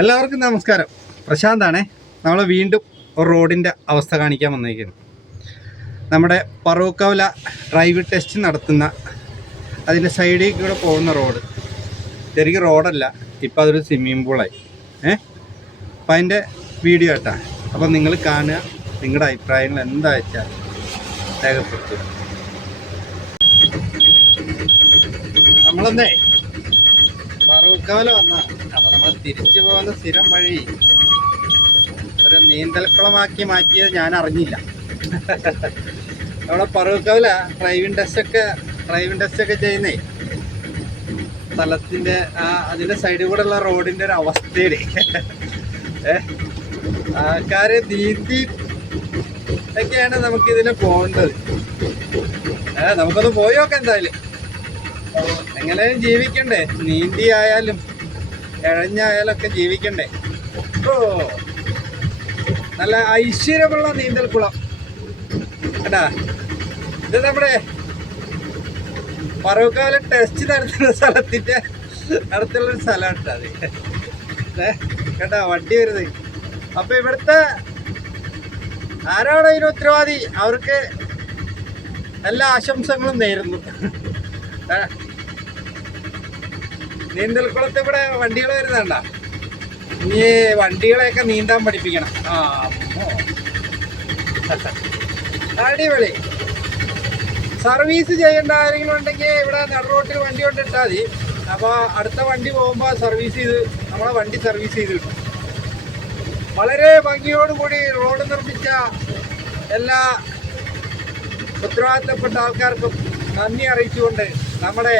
എല്ലാവർക്കും നമസ്കാരം. പ്രശാന്താണേ. നമ്മൾ വീണ്ടും ഒരു റോഡിൻ്റെ അവസ്ഥ കാണിക്കാൻ വന്നിരിക്കുന്നു. നമ്മുടെ പറവൂക്കവല ഡ്രൈവ് ടെസ്റ്റ് നടത്തുന്ന അതിൻ്റെ സൈഡിൽ കൂടെ പോകുന്ന റോഡ് ശരിക്കും റോഡല്ല, ഇപ്പം അതൊരു സ്വിമ്മിംഗ് പൂളായി. അപ്പം അതിൻ്റെ വീഡിയോ കേട്ടാ. അപ്പം നിങ്ങൾ കാണുക, നിങ്ങളുടെ അഭിപ്രായങ്ങൾ എന്താ വെച്ചാൽ രേഖപ്പെടുത്തുക. നമ്മളെന്നേ പറവൂക്കവല വന്ന അപ്പോൾ നമ്മൾ തിരിച്ചു പോകുന്ന സ്ഥിരം വഴി ഒരു നീന്തൽക്കുളമാക്കി മാറ്റിയത് ഞാൻ അറിഞ്ഞില്ല. അവിടെ പറവൂക്കവല ഡ്രൈവിംഗ് ടെസ്റ്റൊക്കെ ചെയ്യുന്നേ സ്ഥലത്തിൻ്റെ അതിൻ്റെ സൈഡിൽ കൂടെ ഉള്ള റോഡിൻ്റെ ഒരു അവസ്ഥയുടെ ആൾക്കാർ നീന്തി ഒക്കെയാണ് നമുക്കിതിൽ പോകേണ്ടത്. നമുക്കൊന്ന് പോയി നോക്കാം. എന്തായാലും എങ്ങനെയും ജീവിക്കണ്ടേ, നീന്തി ആയാലും ഇഴഞ്ഞായാലും ഒക്കെ ജീവിക്കണ്ടേ. ഓ, നല്ല ഐശ്വര്യമുള്ള നീന്തൽക്കുളം കേട്ടാ. ഇത് നമ്മുടെ പറവൂക്കവല ടെസ്റ്റ് നടത്തുന്ന സ്ഥലത്തിൻ്റെ അടുത്തുള്ളൊരു സ്ഥലമാണ് അത് കേട്ടാ. വണ്ടി വരുന്നത്. അപ്പം ഇവിടുത്തെ ആരാണ് ഇതിന് ഉത്തരവാദി, അവർക്ക് എല്ലാ ആശംസകളും നേരുന്നു. നീന്തൽക്കുളത്ത് ഇവിടെ വണ്ടികൾ വരുന്നുണ്ട. ഇനി വണ്ടികളെയൊക്കെ നീന്താൻ പഠിപ്പിക്കണം. അടിപൊളി. സർവീസ് ചെയ്യേണ്ട ആരെങ്കിലും ഉണ്ടെങ്കിൽ ഇവിടെ നടുറോട്ടിൽ വണ്ടി കൊണ്ടിട്ടാൽ മതി. അപ്പോൾ അടുത്ത വണ്ടി പോകുമ്പോൾ സർവീസ് ചെയ്ത് നമ്മളെ വണ്ടി സർവീസ് ചെയ്ത് കിട്ടും. വളരെ ഭംഗിയോടുകൂടി റോഡ് നിർമ്മിച്ച എല്ലാ ഉത്തരവാദിത്തപ്പെട്ട ആൾക്കാർക്കും നന്ദി അറിയിച്ചുകൊണ്ട് നമ്മുടെ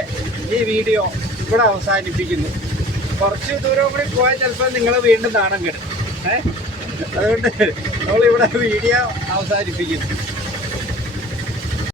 ഈ വീഡിയോ ഇവിടെ അവസാനിപ്പിക്കുന്നു. കുറച്ച് ദൂരം കൂടി പോയാൽ ചിലപ്പോൾ നിങ്ങൾ വീണ്ടും നാണം കെടും. അതുകൊണ്ട് നമ്മളിവിടെ വീഡിയോ അവസാനിപ്പിക്കുന്നു.